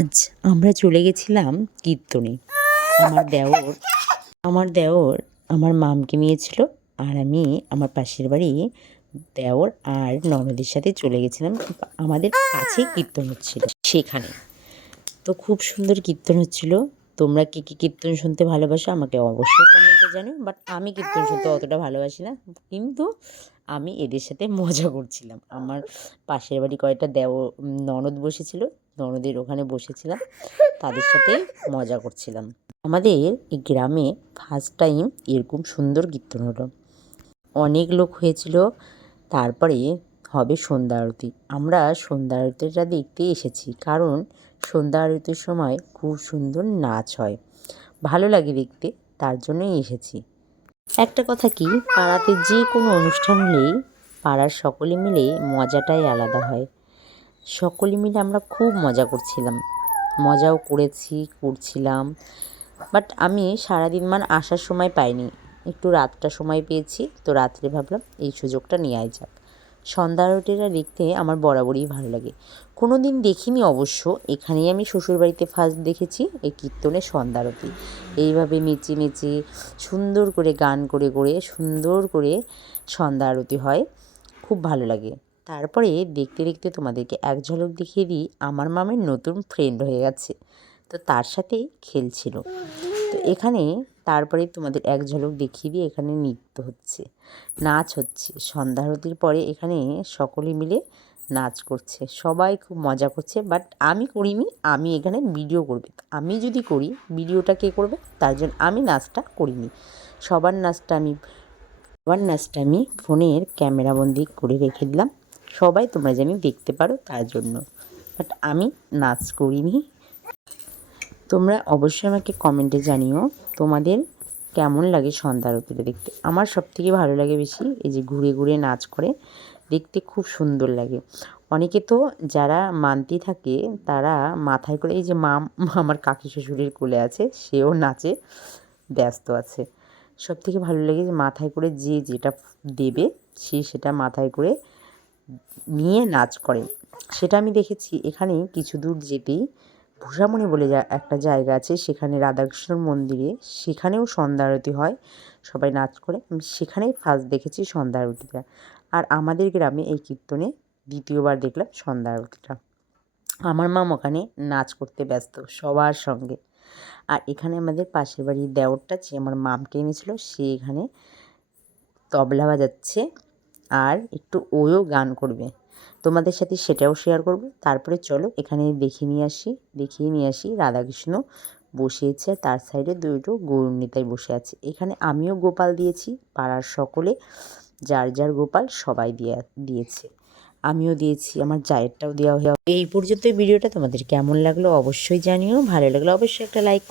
আজ আমরা চলে গেছিলাম কীর্তনে। আমার দেওর আমার দেওর আমার মামকে নিয়েছিল, আর আমি আমার পাশের বাড়ি দেওর আর ননদের সাথে চলে গেছিলাম। আমাদের কাছেই কীর্তন হচ্ছিল সেখানে। তো খুব সুন্দর কীর্তন হচ্ছিল। তোমরা কী কী কীর্তন শুনতে ভালোবাসো আমাকে অবশ্যই কমেন্টে জানিও। বাট আমি কীর্তন শুনতে অতটা ভালোবাসি না, কিন্তু আমি এদের সাথে মজা করছিলাম। আমার পাশের বাড়ি কয়েকটা ননদ বসেছিল, ননদের ওখানে বসেছিলাম, তাদের সাথে মজা করছিলাম। আমাদের এই গ্রামে ফার্স্ট টাইম এরকম সুন্দর কীর্তন হলো। অনেক লোক হয়েছিল। তারপরে হবে সন্ধ্যা আরতি। আমরা সন্ধ্যা আরতিটা দেখতে এসেছি, কারণ সন্ধ্যা আরতির সময় খুব সুন্দর নাচ হয়, ভালো লাগে দেখতে, তার জন্যই এসেছি। একটা কথা কি, পাড়াতে যে কোনো অনুষ্ঠান হলেই পাড়ার সকলে মিলে মজাটাই আলাদা হয়। সকলে মিলে আমরা খুব মজা করছিলাম, মজাও করছিলাম। বাট আমি সারাদিন আসার সময় পাইনি, একটু রাতটা সময় পেয়েছি, তো রাত্রে ভাবলাম এই সুযোগটা নেওয়াই যাক। সন্ধ্যা আরতিটা দেখতে আমার বরাবরই ভালো লাগে। কোনো দিন দেখিনি অবশ্য, এখানেই আমি শ্বশুরবাড়িতে ফার্স্ট দেখেছি এই কীর্তনের সন্ধ্যা আরতি। এইভাবে নেচে নেচে সুন্দর করে গান করে করে সুন্দর করে সন্ধ্যা আরতি হয়, খুব ভালো লাগে। তারপরে দেখতে দেখতে তোমাদেরকে এক ঝলক দেখিয়ে দিই, আমার মামের নতুন ফ্রেন্ড হয়ে গেছে, তো তার সাথেই খেলছিল। তো এখানে তারপরে তোমাদের এক ঝলক দেখিয়ে দিয়ে এখানে নৃত্য হচ্ছে, নাচ হচ্ছে। সন্ধ্যা আরতির পরে এখানে সকলে মিলে নাচ করছে, সবাই খুব মজা করছে। বাট আমি করিনি, আমি এখানে ভিডিও করবে। আমি যদি করি ভিডিওটা কে করবে, তার জন্য আমি নাচটা করিনি। সবার নাচটা আমি ফোনের ক্যামেরাবন্দি করে রেখে দিলাম, সবাই তোমরা যেন দেখতে পারো তার জন্য। বাট আমি নাচ করিনি। তোমরা অবশ্যই আমাকে কমেন্টে জানিও তোমাদের কেমন লাগে সন্ধ্যা আরতিটা দেখতে। আমার সবথেকে ভালো লাগে বেশি এই যে ঘুরে ঘুরে নাচ করে, দেখতে খুব সুন্দর লাগে। অনেকে তো যারা মানতি থাকে তারা মাথায় করে, এই যে আমার কাকি শ্বশুরের কোলে আছে, সেও নাচে ব্যস্ত আছে। সবথেকে ভালো লাগে যে মাথায় করে যে যেটা দেবে সে সেটা মাথায় করে নিয়ে নাচ করে, সেটা আমি দেখেছি। এখানে কিছু দূর যেতেই ভূষামণি বলে একটা জায়গা আছে, সেখানে রাধাকৃষ্ণর মন্দিরে, সেখানেও সন্ধ্যা আরতি হয়, সবাই নাচ করে। আমি সেখানেই ফার্স্ট দেখেছি সন্ধ্যা আরতিটা। আর আমাদের গ্রামে এই কীর্তনে দ্বিতীয়বার দেখলাম সন্ধ্যা আরতিটা। আমার মাম ওখানে নাচ করতে ব্যস্ত সবার সঙ্গে। আর এখানে আমাদের পাশের বাড়ির দেওরটা যে আমার মামকে এনেছিল, সে এখানে তবলা বাজাচ্ছে, আর একটু ওও গান করবে, তোমাদের সাথে সেটাও শেয়ার করব। তারপরে চলো এখানে দেখিয়ে নিয়ে আসি রাধাকৃষ্ণ বসিয়েছে, আর তার সাইডে দুটো গৌরনিতাই বসে আছে। এখানে আমিও গোপাল দিয়েছি, পাড়ার সকলে যার যার গোপাল সবাই দিয়েছে, আমিও দিয়েছি, আমার জায়েরটাও দেওয়া হয়ে। এই পর্যন্ত ভিডিওটা তোমাদের কেমন লাগলো অবশ্যই জানিও, ভালো লাগলো অবশ্যই একটা লাইক